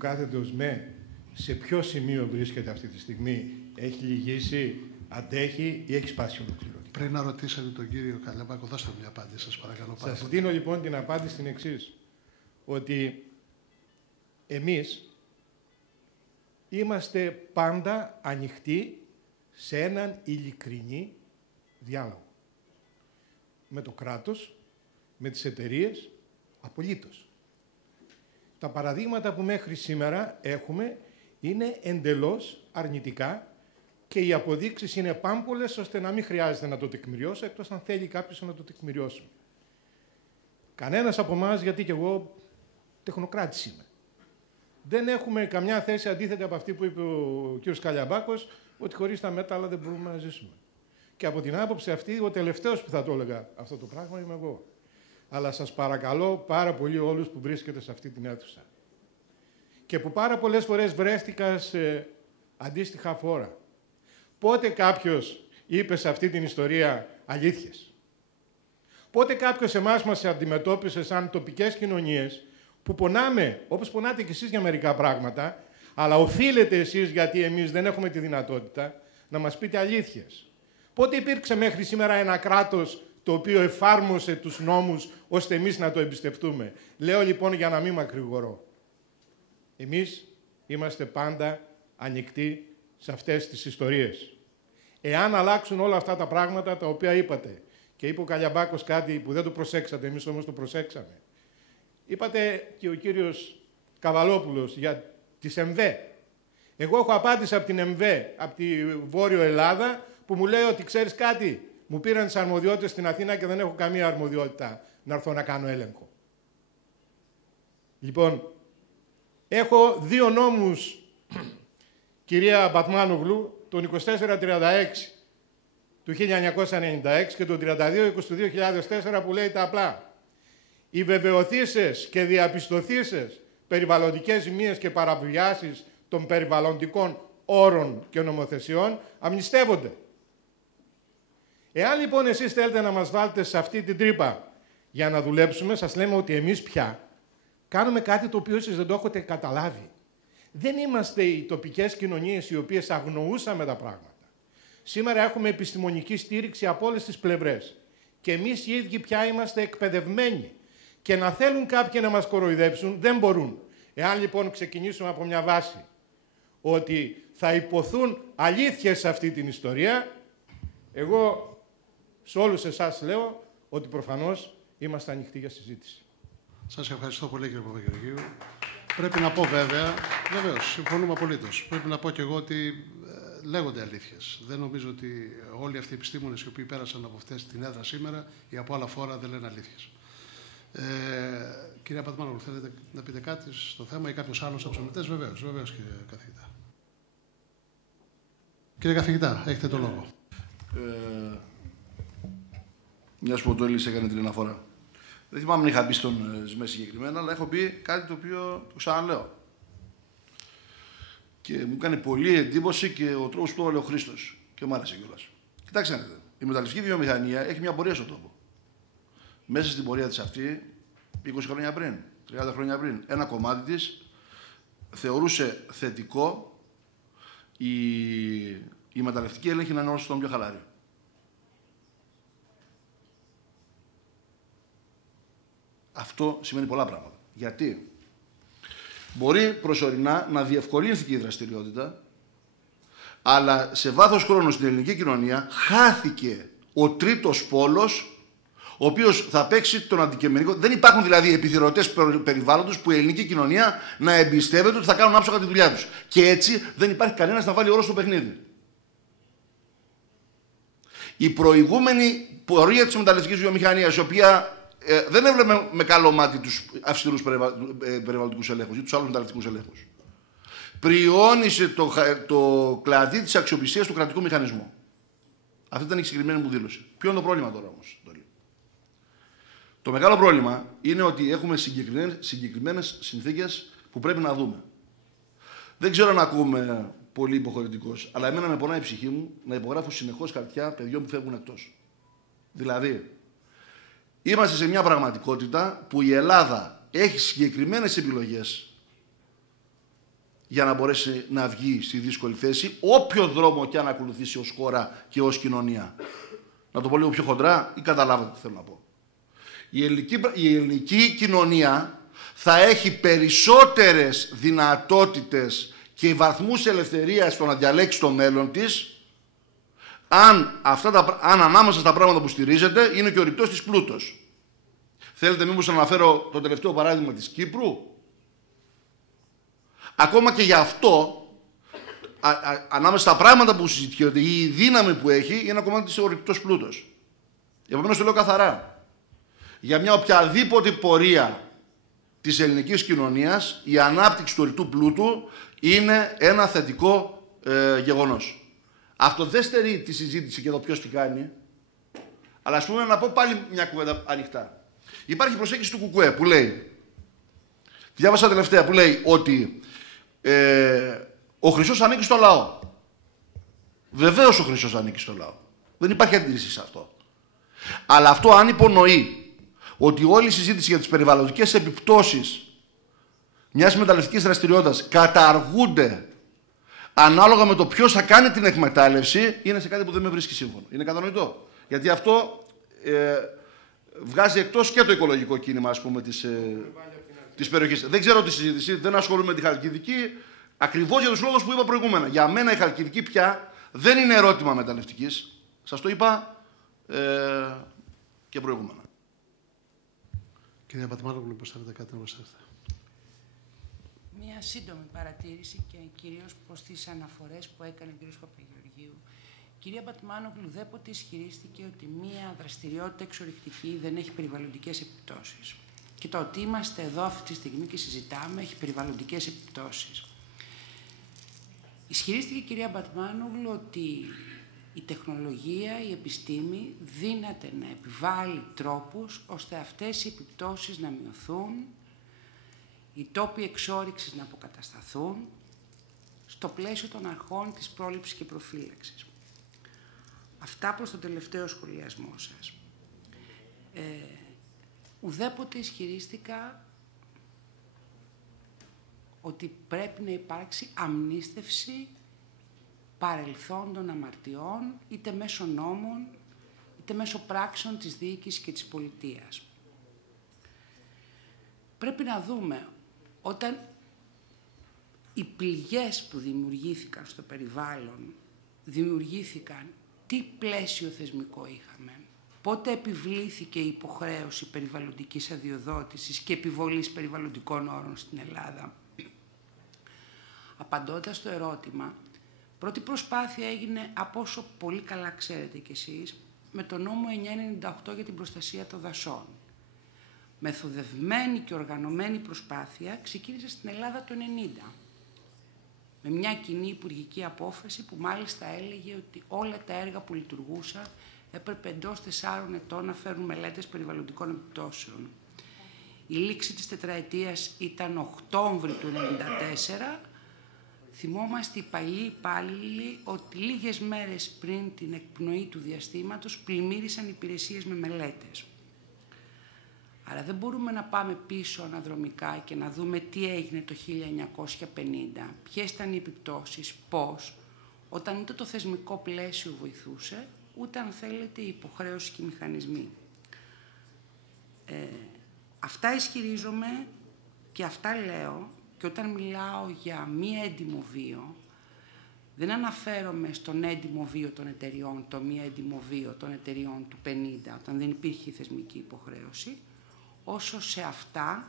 Κάθεται ως σε ποιο σημείο βρίσκεται αυτή τη στιγμή, έχει λυγίσει, αντέχει ή έχει σπάσει ολοκληρωτικά? Πριν να ρωτήσετε τον κύριο Καλιαμπάκο, δώστε μια απάντηση, σας παρακαλώ. Σας δίνω λοιπόν την απάντηση στην εξής, ότι εμείς είμαστε πάντα ανοιχτοί σε έναν ειλικρινή διάλογο. Με το κράτος, με τις εταιρείες, απολύτως. Τα παραδείγματα που μέχρι σήμερα έχουμε είναι εντελώς αρνητικά και οι αποδείξεις είναι πάμπολες ώστε να μην χρειάζεται να το τεκμηριώσω, εκτός αν θέλει κάποιος να το τεκμηριώσω. Κανένας από εμάς, γιατί και εγώ τεχνοκράτης είμαι, δεν έχουμε καμιά θέση αντίθετη από αυτή που είπε ο κ. Καλιαμπάκος, ότι χωρίς τα μέταλλα δεν μπορούμε να ζήσουμε. Και από την άποψη αυτή, ο τελευταίος που θα το έλεγα αυτό το πράγμα είμαι εγώ. Αλλά σας παρακαλώ πάρα πολύ όλους που βρίσκετε σε αυτή την αίθουσα και που πάρα πολλές φορές βρέθηκα σε αντίστοιχα φόρα. Πότε κάποιος είπε σε αυτή την ιστορία αλήθειες? Πότε κάποιος εμάς μας αντιμετώπισε σαν τοπικές κοινωνίες που πονάμε, όπως πονάτε κι εσείς για μερικά πράγματα, αλλά οφείλετε εσείς, γιατί εμείς δεν έχουμε τη δυνατότητα, να μας πείτε αλήθειες? Πότε υπήρξε μέχρι σήμερα ένα κράτος το οποίο εφάρμοσε τους νόμους ώστε εμείς να το εμπιστευτούμε? Λέω λοιπόν, για να μην μακρηγορώ, εμείς είμαστε πάντα ανοιχτοί σε αυτές τις ιστορίες. Εάν αλλάξουν όλα αυτά τα πράγματα τα οποία είπατε, και είπε ο Καλιαμπάκος κάτι που δεν το προσέξατε, εμείς όμως το προσέξαμε. Είπατε και ο κύριος Καβαλόπουλος για τις ΕΜΒΕ. Εγώ έχω απάντηση από την ΕΜΒΕ, από τη Βόρειο Ελλάδα, που μου λέει ότι ξέρεις κάτι, μου πήραν τις αρμοδιότητες στην Αθήνα και δεν έχω καμία αρμοδιότητα να έρθω να κάνω έλεγχο. Λοιπόν, έχω δύο νόμους, κυρία Μπατμάνογλου, τον 2436 του 1996 και τον 3220 του 2004, που λέει τα απλά. Οι βεβαιωθήσεις και διαπιστωθήσεις περιβαλλοντικές ζημίες και παραβιάσεις των περιβαλλοντικών όρων και νομοθεσιών αμνηστεύονται. Εάν λοιπόν εσείς θέλετε να μας βάλετε σε αυτή την τρύπα για να δουλέψουμε, σας λέμε ότι εμείς πια κάνουμε κάτι το οποίο εσείς δεν το έχετε καταλάβει. Δεν είμαστε οι τοπικές κοινωνίες οι οποίες αγνοούσαμε τα πράγματα. Σήμερα έχουμε επιστημονική στήριξη από όλες τις πλευρές. Και εμείς οι ίδιοι πια είμαστε εκπαιδευμένοι. Και να θέλουν κάποιοι να μας κοροϊδέψουν, δεν μπορούν. Εάν λοιπόν ξεκινήσουμε από μια βάση ότι θα υποθούν αλήθειες σε αυτή την ιστορία, εγώ σε όλους εσάς λέω ότι προφανώς είμαστε ανοιχτοί για συζήτηση. Σας ευχαριστώ πολύ, κύριε Παπαγεωργίου. Πρέπει να πω βέβαια, βεβαίως, συμφωνούμε απολύτως. Πρέπει να πω και εγώ ότι λέγονται αλήθειες. Δεν νομίζω ότι όλοι αυτοί οι επιστήμονες οι οποίοι πέρασαν από αυτές την έδρα σήμερα ή από άλλα φόρα δεν λένε αλήθειες. Κυρία Πατμάνογλου, θέλετε να πείτε κάτι στο θέμα ή κάποιος άλλος από τους ομιλητές? Βεβαίως, βεβαίως, κύριε καθηγητά. Κύριε καθηγητά, έχετε το λόγο. Μιας που ο Τόλης έκανε την αναφορά. Δεν θυμάμαι αν είχα μπει στον ΣΜΕ συγκεκριμένα, αλλά έχω πει κάτι το οποίο το ξαναλέω. Και μου έκανε πολύ εντύπωση και ο τρόπος που το έβαλε ο Χρήστος. Και μου άρεσε κιόλας. Κοιτάξτε, η μεταλλευτική βιομηχανία έχει μια πορεία στον τόπο. Μέσα στην πορεία της αυτή, 20 χρόνια πριν, 30 χρόνια πριν, ένα κομμάτι της θεωρούσε θετικό η μεταλλευτική έλεγχη να είναι όσο τον πιο χαλαρή. Αυτό σημαίνει πολλά πράγματα. Γιατί μπορεί προσωρινά να διευκολύνθηκε η δραστηριότητα, αλλά σε βάθος χρόνου στην ελληνική κοινωνία χάθηκε ο τρίτος πόλος, ο οποίος θα παίξει τον αντικειμενικό. Δεν υπάρχουν δηλαδή επιθεωρητές περιβάλλοντος που η ελληνική κοινωνία να εμπιστεύεται ότι θα κάνουν άψογα τη δουλειά τους. Και έτσι δεν υπάρχει κανένας να βάλει όρο στο παιχνίδι. Η προηγούμενη πορεία της μεταλλευτικής βιομηχανίας, η οποία δεν έβλεπε με καλό μάτι τους αυστηρούς περιβαλλοντικούς ελέγχους ή τους άλλους μεταλλευτικούς ελέγχους, πριώνησε το κλαδί της αξιοπιστίας του κρατικού μηχανισμού. Αυτή ήταν η συγκεκριμένη μου δήλωση. Ποιο είναι το πρόβλημα τώρα όμως? Το μεγάλο πρόβλημα είναι ότι έχουμε συγκεκριμένες συνθήκες που πρέπει να δούμε. Δεν ξέρω αν ακούμε πολύ υποχωρητικός, αλλά εμένα με πονάει η ψυχή μου να υπογράφω συνεχώς χαρτιά παιδιών που φεύγουν εκτός. Δηλαδή, είμαστε σε μια πραγματικότητα που η Ελλάδα έχει συγκεκριμένες επιλογές για να μπορέσει να βγει στη δύσκολη θέση, όποιο δρόμο και αν ακολουθήσει ως χώρα και ως κοινωνία. Να το πω λίγο πιο χοντρά ή καταλάβατε τι θέλω να πω. Η ελληνική κοινωνία θα έχει περισσότερες δυνατότητες και βαθμούς ελευθερίας στο να διαλέξει το μέλλον της, αν ανάμεσα στα πράγματα που στηρίζεται είναι και ο ρηπτός της πλούτος. Θέλετε μήπως να αναφέρω το τελευταίο παράδειγμα της Κύπρου? Ακόμα και γι' αυτό, ανάμεσα στα πράγματα που συζητιούνται, η δύναμη που έχει είναι ένα κομμάτι της ο ρηπτός πλούτος. Επομένως το λέω καθαρά. Για μια οποιαδήποτε πορεία της ελληνικής κοινωνίας, η ανάπτυξη του ρηπτού πλούτου είναι ένα θετικό γεγονός. Αυτό δεν στερεί τη συζήτηση και εδώ ποιος τι κάνει. Αλλά ας πούμε να πω πάλι μια κουβέντα ανοιχτά. Υπάρχει προσέγγιση του ΚΚΕ που λέει, διάβασα τελευταία, που λέει ότι ο Χρυσός ανήκει στο λαό. Βεβαίως ο Χρυσός ανήκει στο λαό. Δεν υπάρχει αντίρρηση σε αυτό. Αλλά αυτό αν υπονοεί ότι όλη η συζήτηση για τις περιβαλλοντικές επιπτώσεις μιας μεταλλευτικής δραστηριότητας καταργούνται ανάλογα με το ποιος θα κάνει την εκμετάλλευση, είναι σε κάτι που δεν με βρίσκει σύμφωνο. Είναι κατανοητό. Γιατί αυτό βγάζει εκτός και το οικολογικό κίνημα, ας πούμε, της περιοχής. Δεν ξέρω τη συζήτηση, δεν ασχολούμαι με τη Χαλκιδική, ακριβώς για τους λόγους που είπα προηγούμενα. Για μένα η Χαλκιδική πια δεν είναι ερώτημα μεταλλευτικής. Σας το είπα και προηγούμενα. Κυρία Πατμάνογλου, πώς θέλετε κάτι να προσθέσετε? Μία σύντομη παρατήρηση και κυρίως προς τις αναφορές που έκανε ο κ. Παπαγεωργίου. Κυρία Πατμάνογλου, ουδέποτε ισχυρίστηκε ότι μία δραστηριότητα εξορυκτική δεν έχει περιβαλλοντικές επιπτώσεις. Και το ότι είμαστε εδώ αυτή τη στιγμή και συζητάμε έχει περιβαλλοντικές επιπτώσεις. Ισχυρίστηκε η κυρία Πατμάνογλου ότι η τεχνολογία, η επιστήμη δύναται να επιβάλλει τρόπους ώστε αυτές οι επιπτώσεις να μειωθούν, οι τόποι εξόρυξης να αποκατασταθούν στο πλαίσιο των αρχών της πρόληψης και προφύλαξης. Αυτά προς τον τελευταίο σχολιασμό σας. Ουδέποτε ισχυρίστηκα ότι πρέπει να υπάρξει αμνίστευση παρελθόντων αμαρτιών, είτε μέσω νόμων, είτε μέσω πράξεων της διοίκησης και της πολιτείας. Πρέπει να δούμε, όταν οι πληγές που δημιουργήθηκαν στο περιβάλλον δημιουργήθηκαν, τι πλαίσιο θεσμικό είχαμε, πότε επιβλήθηκε η υποχρέωση περιβαλλοντικής αδειοδότησης και επιβολής περιβαλλοντικών όρων στην Ελλάδα. Απαντώντας στο ερώτημα, πρώτη προσπάθεια έγινε, από όσο πολύ καλά ξέρετε κι εσείς, με το νόμο 998 για την προστασία των δασών. Μεθοδευμένη και οργανωμένη προσπάθεια ξεκίνησε στην Ελλάδα το 1990. Με μια κοινή υπουργική απόφαση που μάλιστα έλεγε ότι όλα τα έργα που λειτουργούσαν έπρεπε εντός 4 ετών να φέρουν μελέτες περιβαλλοντικών επιπτώσεων. Η λήξη της τετραετίας ήταν Οκτώβρη του 1994. Θυμόμαστε οι παλιοί υπάλληλοι ότι λίγες μέρες πριν την εκπνοή του διαστήματος πλημμύρισαν υπηρεσίες με μελέτες. Άρα δεν μπορούμε να πάμε πίσω αναδρομικά και να δούμε τι έγινε το 1950, ποιες ήταν οι επιπτώσεις, πώς, όταν ούτε το θεσμικό πλαίσιο βοηθούσε, ούτε αν θέλετε η υποχρέωση και οι μηχανισμοί. Αυτά ισχυρίζομαι και αυτά λέω, και όταν μιλάω για μία έντιμο βίο, δεν αναφέρομαι στον έντιμο βίο των εταιριών, το μία έντιμο βίο των εταιριών του 50, όταν δεν υπήρχε θεσμική υποχρέωση, όσο σε αυτά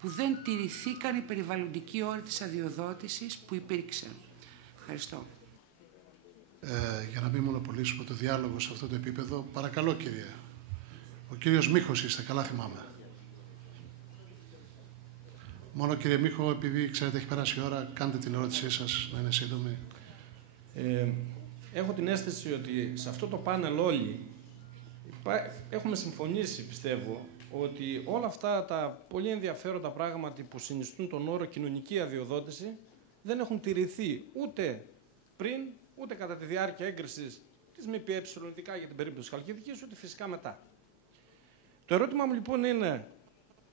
που δεν τηρηθήκαν οι περιβαλλοντικοί όροι της αδειοδότησης που υπήρξαν. Ευχαριστώ. Για να μην μονοπολίσουμε το διάλογο σε αυτό το επίπεδο, παρακαλώ κύριε. Ο κύριος Μίχος είστε, καλά θυμάμαι. Μόνο κύριε Μίχο, επειδή ξέρετε έχει περάσει η ώρα, κάντε την ερώτησή σας να είναι σύντομη. Έχω την αίσθηση ότι σε αυτό το πάνελ όλοι έχουμε συμφωνήσει, πιστεύω, ότι όλα αυτά τα πολύ ενδιαφέροντα πράγματα που συνιστούν τον όρο κοινωνική αδειοδότηση δεν έχουν τηρηθεί ούτε πριν, ούτε κατά τη διάρκεια έγκρισης της ΜΠΕ, ειδικά για την περίπτωση της Χαλκιδικής, ούτε φυσικά μετά. Το ερώτημα μου λοιπόν είναι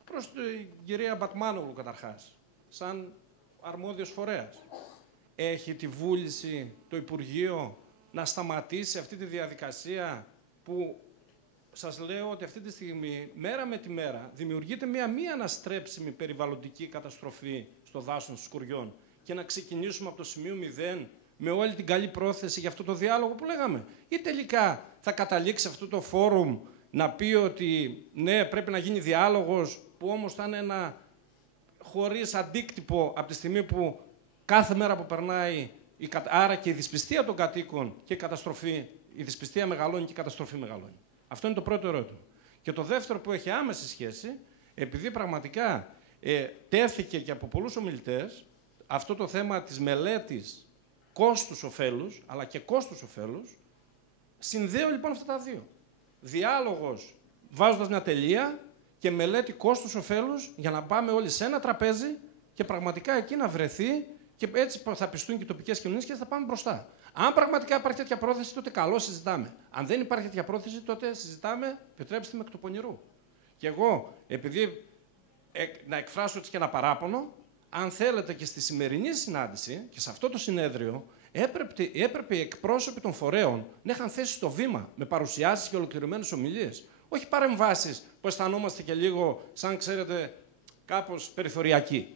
προς την κυρία Πατμάνογλου καταρχάς, σαν αρμόδιος φορέας. Έχει τη βούληση το Υπουργείο να σταματήσει αυτή τη διαδικασία που σας λέω ότι αυτή τη στιγμή, μέρα με τη μέρα, δημιουργείται μια μη αναστρέψιμη περιβαλλοντική καταστροφή στο δάσος των σκουριών και να ξεκινήσουμε από το σημείο 0 με όλη την καλή πρόθεση για αυτό το διάλογο που λέγαμε. Ή τελικά θα καταλήξει αυτό το φόρουμ να πει ότι ναι, πρέπει να γίνει διάλογος που όμως θα είναι ένα χωρίς αντίκτυπο από τη στιγμή που κάθε μέρα που περνάει, άρα και η δυσπιστία των κατοίκων και η καταστροφή, η δυσπιστία μεγαλώνει και η καταστροφή μεγαλώνει. Αυτό είναι το πρώτο ερώτημα. Και το δεύτερο που έχει άμεση σχέση, επειδή πραγματικά τέθηκε και από πολλούς ομιλητές αυτό το θέμα της μελέτης κόστους-οφέλους, αλλά και κόστους-οφέλους, συνδέω λοιπόν αυτά τα δύο. Διάλογος βάζοντας μια τελεία και μελέτη κόστους-οφέλους για να πάμε όλοι σε ένα τραπέζι και πραγματικά εκεί να βρεθεί και έτσι θα πιστούν και οι τοπικές κοινωνίες και θα πάμε μπροστά. Αν πραγματικά υπάρχει τέτοια πρόθεση, τότε καλό συζητάμε. Αν δεν υπάρχει τέτοια πρόθεση, τότε συζητάμε, επιτρέψτε με, εκ του πονηρού. Και εγώ, επειδή να εκφράσω έτσι και ένα παράπονο, αν θέλετε και στη σημερινή συνάντηση και σε αυτό το συνέδριο, έπρεπε οι εκπρόσωποι των φορέων να είχαν θέσει στο βήμα με παρουσιάσεις και ολοκληρωμένες ομιλίες. Όχι παρεμβάσεις που αισθανόμαστε και λίγο, σαν ξέρετε, κάπως περιθωριακοί.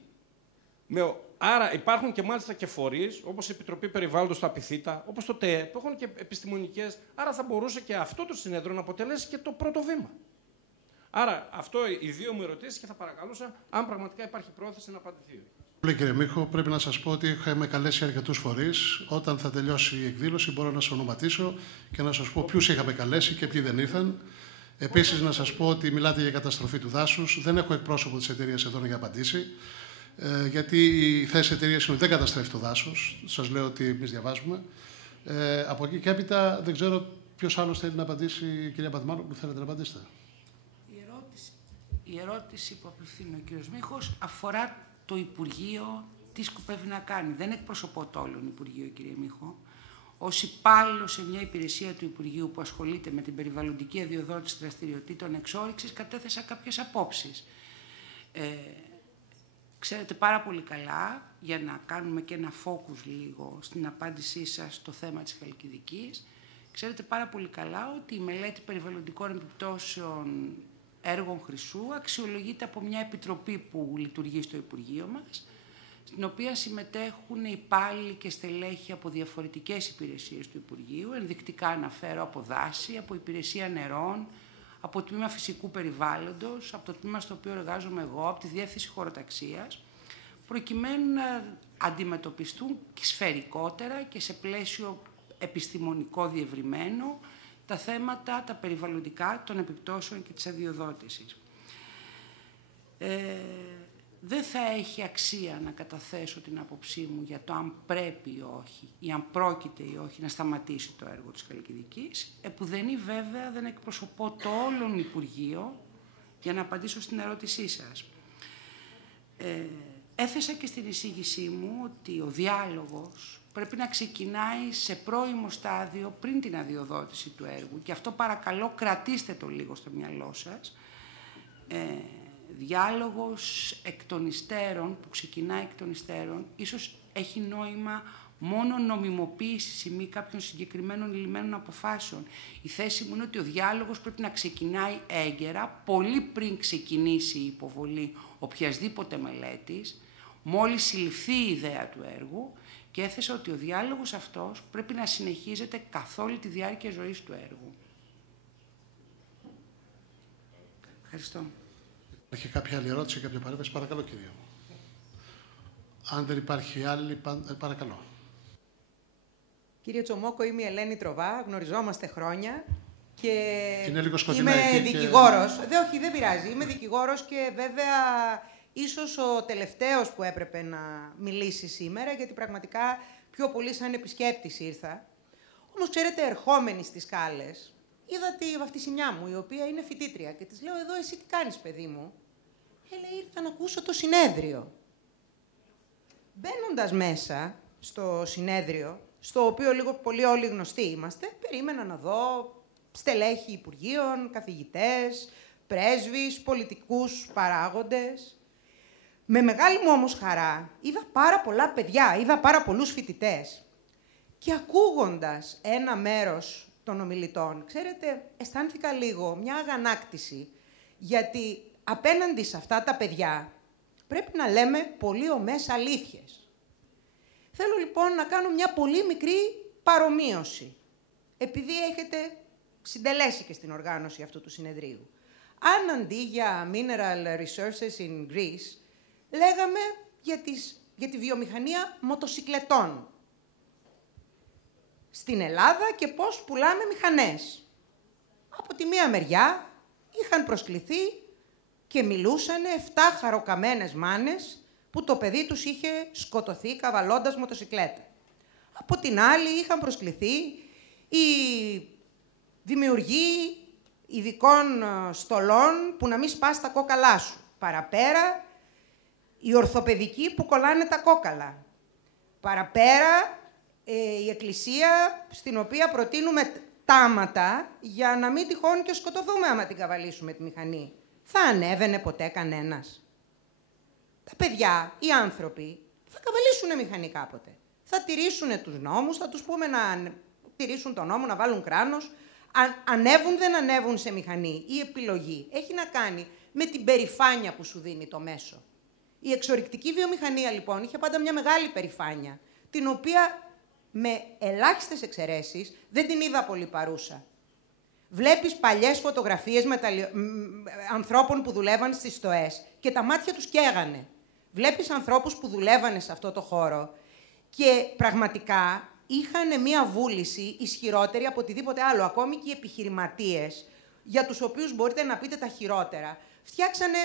Άρα υπάρχουν και μάλιστα και φορείς, όπως η Επιτροπή Περιβάλλοντος στα Απιθύτα, όπως το ΤΕΕ, που έχουν και επιστημονικές. Άρα θα μπορούσε και αυτό το συνέδριο να αποτελέσει και το πρώτο βήμα. Άρα, αυτό οι δύο μου ερωτήσεις και θα παρακαλούσα αν πραγματικά υπάρχει πρόθεση να απαντηθεί. Πολύ κύριε Μίχο, πρέπει να σας πω ότι είχαμε καλέσει αρκετούς φορείς. Όταν θα τελειώσει η εκδήλωση μπορώ να σας ονοματίσω και να σας πω ποιους είχαμε καλέσει και ποιοι δεν ήρθαν. Επίσης να σας πω ότι μιλάτε για καταστροφή του δάσους. Δεν έχω εκπρόσωπο της εταιρείας εδώ για απαντήσει. Γιατί η θέση της εταιρείας είναι ότι δεν καταστρέφει το δάσος. Σας λέω ότι εμείς διαβάζουμε. Από εκεί και έπειτα δεν ξέρω ποιος άλλος θέλει να απαντήσει. Κυρία Παδημάνου, θέλετε να απαντήσετε. Η ερώτηση που απευθύνει ο κ. Μίχος αφορά το Υπουργείο, τι σκοπεύει να κάνει. Δεν εκπροσωπώ το όλο Υπουργείο, κ. Μίχο. Ως υπάλληλος σε μια υπηρεσία του Υπουργείου που ασχολείται με την περιβαλλοντική αδειοδότηση δραστηριοτήτων εξόρυξης, κατέθεσα κάποιες απόψεις. Ξέρετε πάρα πολύ καλά, για να κάνουμε και ένα focus λίγο στην απάντησή σας στο θέμα της Χαλκιδικής, ξέρετε πάρα πολύ καλά ότι η μελέτη περιβαλλοντικών επιπτώσεων έργων χρυσού αξιολογείται από μια επιτροπή που λειτουργεί στο Υπουργείο μας, στην οποία συμμετέχουν υπάλληλοι και στελέχοι από διαφορετικές υπηρεσίες του Υπουργείου, ενδεικτικά αναφέρω από δάση, από υπηρεσία νερών, από το τμήμα φυσικού περιβάλλοντος, από το τμήμα στο οποίο εργάζομαι εγώ, από τη Διεύθυνση Χωροταξίας, προκειμένου να αντιμετωπιστούν και σφαιρικότερα και σε πλαίσιο επιστημονικό διευρυμένο τα θέματα, τα περιβαλλοντικά των επιπτώσεων και της αδειοδότησης. Δεν θα έχει αξία να καταθέσω την άποψή μου για το αν πρέπει ή όχι, ή αν πρόκειται ή όχι να σταματήσει το έργο της Χαλκιδικής, επουδενή βέβαια δεν εκπροσωπώ το όλον Υπουργείο για να απαντήσω στην ερώτησή σας. Έθεσα και στην εισήγησή μου ότι ο διάλογος πρέπει να ξεκινάει σε πρώιμο στάδιο πριν την αδειοδότηση του έργου και αυτό παρακαλώ κρατήστε το λίγο στο μυαλό σας. Διάλογος εκ των υστέρων, που ξεκινάει εκ των υστέρων, ίσως έχει νόημα μόνο νομιμοποίηση ή μη κάποιων συγκεκριμένων λυμμένων αποφάσεων. Η θέση μου είναι ότι ο διάλογος πρέπει να ξεκινάει έγκαιρα, πολύ πριν ξεκινήσει η υποβολή οποιασδήποτε μελέτης, μόλις συλληφθεί η ιδέα του έργου, και έθεσα ότι ο διάλογος αυτός πρέπει να συνεχίζεται καθ' όλη τη διάρκεια ζωής του έργου. Ευχαριστώ. Έχει κάποια άλλη ερώτηση, κάποια παρέμβαση, παρακαλώ κυρία μου. Αν δεν υπάρχει άλλη, παρακαλώ. Κύριε Τσομόκο, είμαι η Ελένη Τροβά, γνωριζόμαστε χρόνια και είναι λίγο σκοτεινά είμαι δικηγόρος. Και... όχι, δεν πειράζει. Είμαι δικηγόρος και βέβαια ίσως ο τελευταίος που έπρεπε να μιλήσει σήμερα, γιατί πραγματικά πιο πολύ σαν επισκέπτης ήρθα. Όμως, ξέρετε, ερχόμενη στις Σκάλες, είδα τη βαφτισιμιά μου, η οποία είναι φοιτήτρια και της λέω, εδώ εσύ τι κάνεις, παιδί μου? Λέει, ήρθα να ακούσω το συνέδριο. Μπαίνοντας μέσα στο συνέδριο, στο οποίο λίγο πολύ όλοι γνωστοί είμαστε, περίμενα να δω στελέχη υπουργείων, καθηγητές, πρέσβεις, πολιτικούς παράγοντες. Με μεγάλη μου όμως χαρά, είδα πάρα πολλά παιδιά, είδα πάρα πολλούς φοιτητές. Και ακούγοντας ένα μέρος των ομιλητών, ξέρετε, αισθάνθηκα λίγο μια αγανάκτηση, γιατί απέναντι σε αυτά τα παιδιά πρέπει να λέμε πολύ ομές αλήθειες. Θέλω λοιπόν να κάνω μια πολύ μικρή παρομοίωση, επειδή έχετε συντελέσει και στην οργάνωση αυτού του συνεδρίου. Αν αντί για Mineral Resources in Greece, λέγαμε για τη βιομηχανία μοτοσικλετών στην Ελλάδα και πώς πουλάμε μηχανές. Από τη μία μεριά είχαν προσκληθεί και μιλούσανε 7 χαροκαμένες μάνες που το παιδί τους είχε σκοτωθεί καβαλώντας μοτοσικλέτα. Από την άλλη είχαν προσκληθεί οι δημιουργοί ειδικών στολών που να μην σπάς τα κόκαλά σου. Παραπέρα, οι ορθοπαιδικοί που κολλάνε τα κόκαλα. Παραπέρα, η εκκλησία στην οποία προτείνουμε τάματα για να μην τυχόν και σκοτωθούμε άμα την καβαλήσουμε τη μηχανή. Θα ανέβαινε ποτέ κανένας? Τα παιδιά, οι άνθρωποι, θα καβαλήσουν μηχανή κάποτε. Θα τηρήσουν τους νόμους, θα τους πούμε να τηρήσουν τον νόμο, να βάλουν κράνος. Ανέβουν, δεν ανέβουν σε μηχανή. Η επιλογή έχει να κάνει με την περηφάνεια που σου δίνει το μέσο. Η εξορρυκτική βιομηχανία, λοιπόν, είχε πάντα μια μεγάλη περηφάνεια, την οποία με ελάχιστες εξαιρέσεις δεν την είδα πολύ παρούσα. Βλέπεις παλιές φωτογραφίες ανθρώπων που δουλεύαν στις στοές και τα μάτια τους καίγανε. Βλέπεις ανθρώπους που δουλεύανε σε αυτό το χώρο και πραγματικά είχαν μία βούληση ισχυρότερη από οτιδήποτε άλλο. Ακόμη και οι επιχειρηματίες, για τους οποίους μπορείτε να πείτε τα χειρότερα, φτιάξανε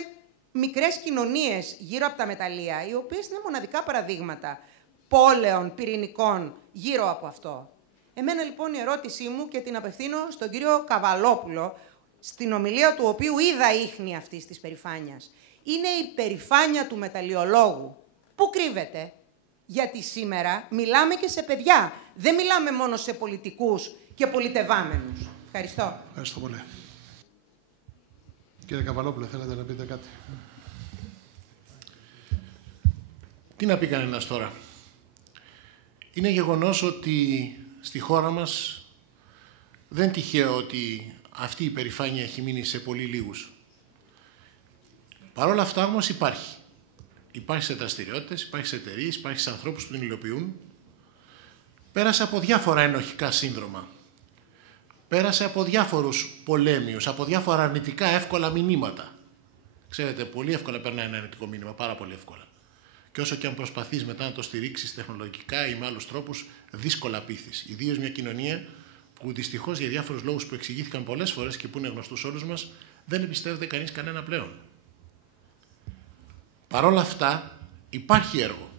μικρές κοινωνίες γύρω από τα μεταλλεία, οι οποίες είναι μοναδικά παραδείγματα πόλεων πυρηνικών γύρω από αυτό. Εμένα λοιπόν η ερώτησή μου, και την απευθύνω στον κύριο Καβαλόπουλο, στην ομιλία του οποίου είδα ίχνη αυτής της περηφάνειας, είναι η περηφάνεια του μεταλλιολόγου. Πού κρύβεται? Γιατί σήμερα μιλάμε και σε παιδιά. Δεν μιλάμε μόνο σε πολιτικούς και πολιτευάμενους. Ευχαριστώ. Ευχαριστώ πολύ. Κύριε Καβαλόπουλε, θέλετε να πείτε κάτι? Τι να πει κανένας τώρα? Είναι γεγονός ότι στη χώρα μας δεν τυχαίο ότι αυτή η περηφάνεια έχει μείνει σε πολύ λίγους. Παρ' όλα αυτά όμως υπάρχει. Υπάρχει σε δραστηριότητες, υπάρχει σε εταιρείες, υπάρχει σε ανθρώπους που την υλοποιούν. Πέρασε από διάφορα ενοχικά σύνδρομα. Πέρασε από διάφορους πολέμιους, από διάφορα αρνητικά εύκολα μηνύματα. Ξέρετε, πολύ εύκολα περνάει ένα αρνητικό μήνυμα, πάρα πολύ εύκολα. Και όσο και αν προσπαθείς μετά να το στηρίξεις τεχνολογικά ή με άλλους τρόπους, δύσκολα πείθεις. Ιδίως μια κοινωνία που δυστυχώς για διάφορους λόγους που εξηγήθηκαν πολλές φορές και που είναι γνωστούς όλους μας, δεν εμπιστεύεται κανείς κανένα πλέον. Παρ' όλα αυτά, υπάρχει έργο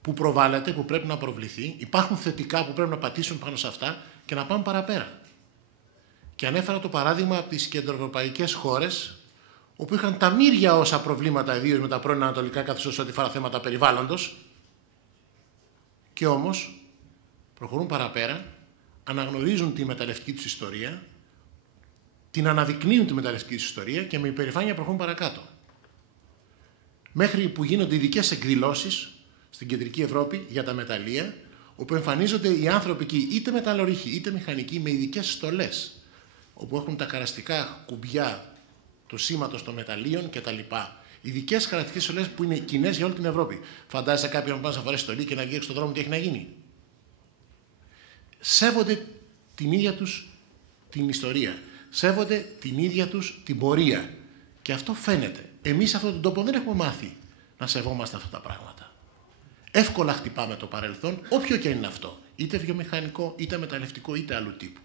που προβάλλεται, που πρέπει να προβληθεί, υπάρχουν θετικά που πρέπει να πατήσουν πάνω σε αυτά και να πάμε παραπέρα. Και ανέφερα το παράδειγμα από τις κεντροευρωπαϊκές χώρες, όπου είχαν τα μύρια όσα προβλήματα, ιδίως με τα πρώην ανατολικά καθώς ό,τι φορά θέματα περιβάλλοντος, και όμως προχωρούν παραπέρα, αναγνωρίζουν τη μεταλλευτική τους ιστορία, την αναδεικνύουν τη μεταλλευτική τους ιστορία και με υπερηφάνεια προχωρούν παρακάτω. Μέχρι που γίνονται ειδικές εκδηλώσεις στην κεντρική Ευρώπη για τα μεταλλεία, όπου εμφανίζονται οι άνθρωποι εκεί, είτε μεταλλορύχοι είτε μηχανικοί, με ειδικές στολές, όπου έχουν τα καραστικά κουμπιά του σήματος των μεταλλίων κτλ. Ειδικές χαρακτηριστικές στολές που είναι κοινές για όλη την Ευρώπη. Φαντάζεσαι κάποιον που να φορέσει στολή και να βγει στον δρόμο, τι έχει να γίνει? Σέβονται την ίδια τους την ιστορία. Σέβονται την ίδια τους την πορεία. Και αυτό φαίνεται. Εμείς σε αυτόν τον τόπο δεν έχουμε μάθει να σεβόμαστε αυτά τα πράγματα. Εύκολα χτυπάμε το παρελθόν, όποιο και είναι αυτό. Είτε βιομηχανικό, είτε μεταλλευτικό, είτε άλλου τύπου.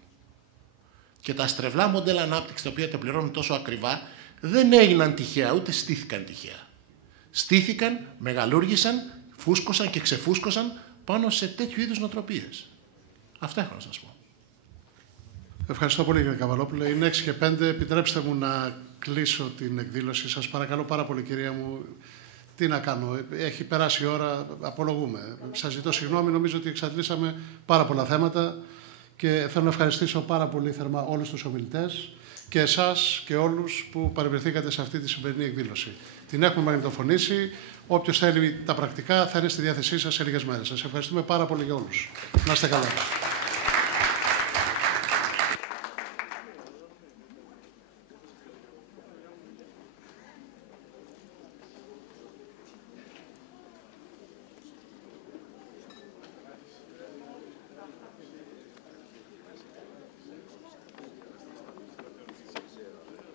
Και τα στρεβλά μοντέλα ανάπτυξης, τα οποία τα πληρώνουν τόσο ακριβά, δεν έγιναν τυχαία, ούτε στήθηκαν τυχαία. Στήθηκαν, μεγαλούργησαν, φούσκωσαν και ξεφούσκωσαν πάνω σε τέτοιου είδους νοοτροπίες. Αυτά έχω να σας πω. Ευχαριστώ πολύ, κύριε Καβαλόπουλε. Είναι 6 και 5. Επιτρέψτε μου να κλείσω την εκδήλωση. Σας παρακαλώ πάρα πολύ, κυρία μου. Τι να κάνω, έχει περάσει η ώρα, απολογούμε. Σας ζητώ συγγνώμη, νομίζω ότι εξαντλήσαμε πάρα πολλά θέματα και θέλω να ευχαριστήσω πάρα πολύ θερμά όλους τους ομιλητές και εσάς και όλους που παρευρεθήκατε σε αυτή τη σημερινή εκδήλωση. Την έχουμε μαγνητοφωνήσει. Όποιος θέλει τα πρακτικά θα είναι στη διάθεσή σας σε λίγες μέρες. Σας ευχαριστούμε πάρα πολύ για όλους. Να είστε καλά.